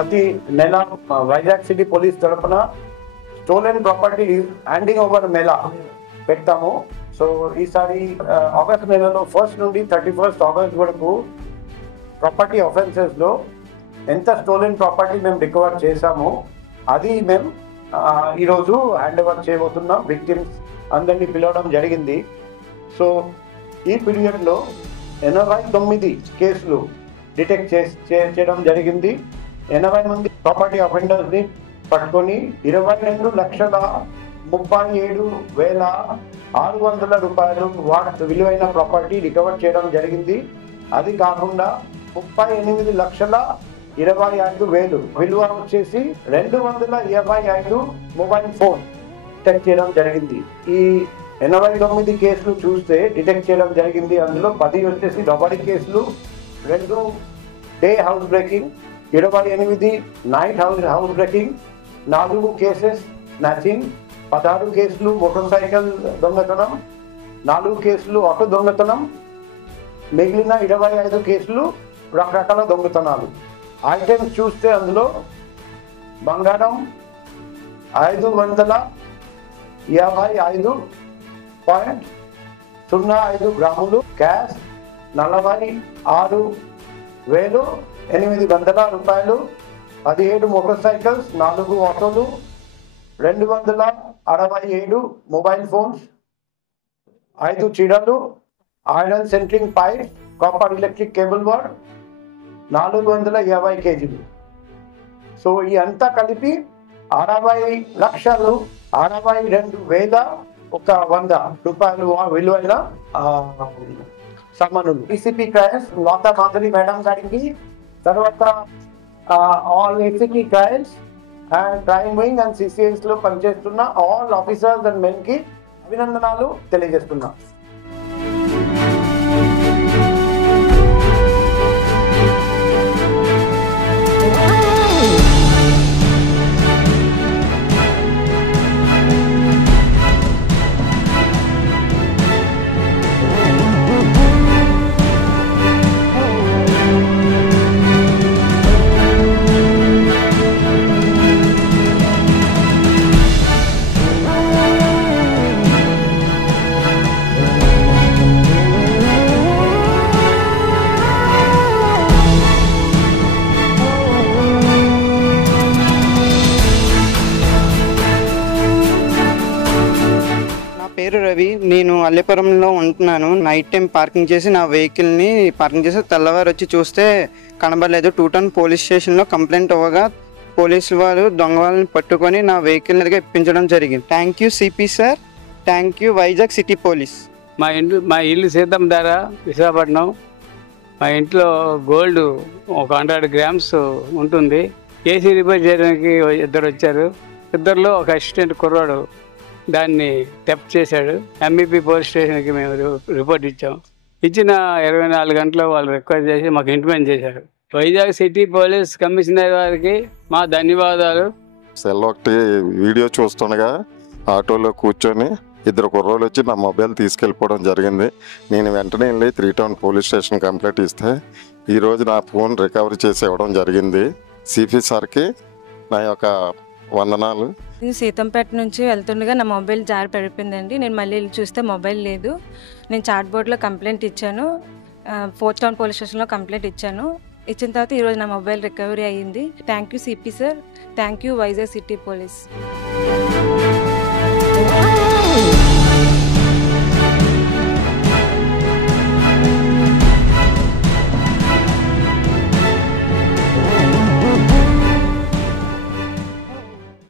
ప్రతి నెల Vizag city police తరఫున stolen property handing over Mela పెడతాము. సో ఈసారి ఆగస్ట్ నెలలో 1st నుండి 31st ఆగస్ట్ వరకు ప్రాపర్టీ ఆఫెన్సెస్లో ఎంత స్టోలెన్ ప్రాపర్టీ మేము రికవర్ చేశామో అది మేము ఈరోజు హ్యాండ్ ఓవర్ చేయబోతున్నాం. విక్టిమ్స్ అందరినీ పిలవడం జరిగింది. సో ఈ పీరియడ్లో 89 కేసులు డిటెక్ట్ చేయడం జరిగింది. 80 మంది ప్రాపర్టీ అఫెండర్స్ని పట్టుకొని 22,37,600 రూపాయలు వాటి విలువైన ప్రాపర్టీ రికవర్ చేయడం జరిగింది. అది కాకుండా 38,25,000 విలువ వచ్చేసి 225 మొబైల్ ఫోన్ డిటెక్ట్ చేయడం జరిగింది. ఈ 89 కేసులు చూస్తే డిటెక్ట్ చేయడం జరిగింది. అందులో 10 వచ్చేసి రాబరీ కేసులు, 2 day house breaking, 28 night house breaking, 4 cases snatching, 16 కేసులు మోటార్ సైకిల్ దొంగతనం, 4 కేసులు ఆటో దొంగతనం, మిగిలిన 25 కేసులు రకరకాల దొంగతనాలు. ఐటమ్స్ చూస్తే అందులో బంగారం 555.05 గ్రాములు, క్యాష్ 46,800 రూపాయలు, 17 మోటార్ సైకిల్స్, 4 ఆటోలు, 267 మొబైల్ ఫోన్స్, 5 చీరలు, iron centring pipe, copper electric cable war, 450 కేజీలు. సో ఈ అంతా కలిపి 60,62,100 రూపాయలు విలువైన సామానులు. ECP crimes Lotha Madhuri madam గారికి, తర్వాత all ACP crimes and crime wing and CCS లో పనిచేస్తున్న ఆల్ ఆఫీసర్స్ అండ్ మెన్ కి అభినందనాలు తెలియజేస్తున్నా. పేరు రవి. నేను అల్లేపురంలో ఉంటున్నాను. నైట్ టైం పార్కింగ్ చేసి నా వెహికల్ని పార్కింగ్ చేసి తెల్లవారు వచ్చి చూస్తే కనబడలేదు. 2 టౌన్ పోలీస్ స్టేషన్లో కంప్లైంట్ అవ్వగా పోలీసు వారు దొంగ వాళ్ళని పట్టుకొని నా వెహికల్ ఇప్పించడం జరిగింది. Thank you CP sir, thank you Vizag city police. మా ఇల్లు సీతం ధార విశాఖపట్నం. మా ఇంట్లో గోల్డ్ 100 గ్రామ్స్ ఉంటుంది. ఏసీ రిపేర్ చేయడానికి 2 వచ్చారు. 2లో ఒక అసిస్టెంట్ కుర్రాడు దాన్ని టెప్ట్ చేశాడు. ఎంఈపీ పోలీస్ స్టేషన్కి మేము రిపోర్ట్ ఇచ్చాం. ఇచ్చిన 24 గంటలు వాళ్ళు రిక్వెస్ట్ చేసి మాకు ఇంటిమేట్ చేశారు. వైజాగ్ సిటీ పోలీస్ కమిషనర్ వారికి మా ధన్యవాదాలు. సెల్ ఒకటి వీడియో చూస్తుండగా ఆటోలో కూర్చొని 2 కుర్రోళ్ళు వచ్చి నా మొబైల్ తీసుకెళ్ళిపోవడం జరిగింది. నేను వెంటనే వెళ్ళి 3 టౌన్ పోలీస్ స్టేషన్ కంప్లైంట్ ఇస్తే ఈరోజు నా ఫోన్ రికవరీ చేసి ఇవ్వడం జరిగింది. సిపి సార్కి నా యొక్క వందనాలు. సీతంపేట నుంచి వెళ్తుండగా నా మొబైల్ జారి పడిపోయిందండి. నేను మళ్ళీ వెళ్ళి చూస్తే మొబైల్ లేదు. నేను చాట్ బోర్డ్లో కంప్లైంట్ ఇచ్చాను, 4th టౌన్ పోలీస్ స్టేషన్లో కంప్లైంట్ ఇచ్చాను. ఇచ్చిన తర్వాత ఈరోజు నా మొబైల్ రికవరీ అయ్యింది. Thank you CP sir, thank you Vizag city police.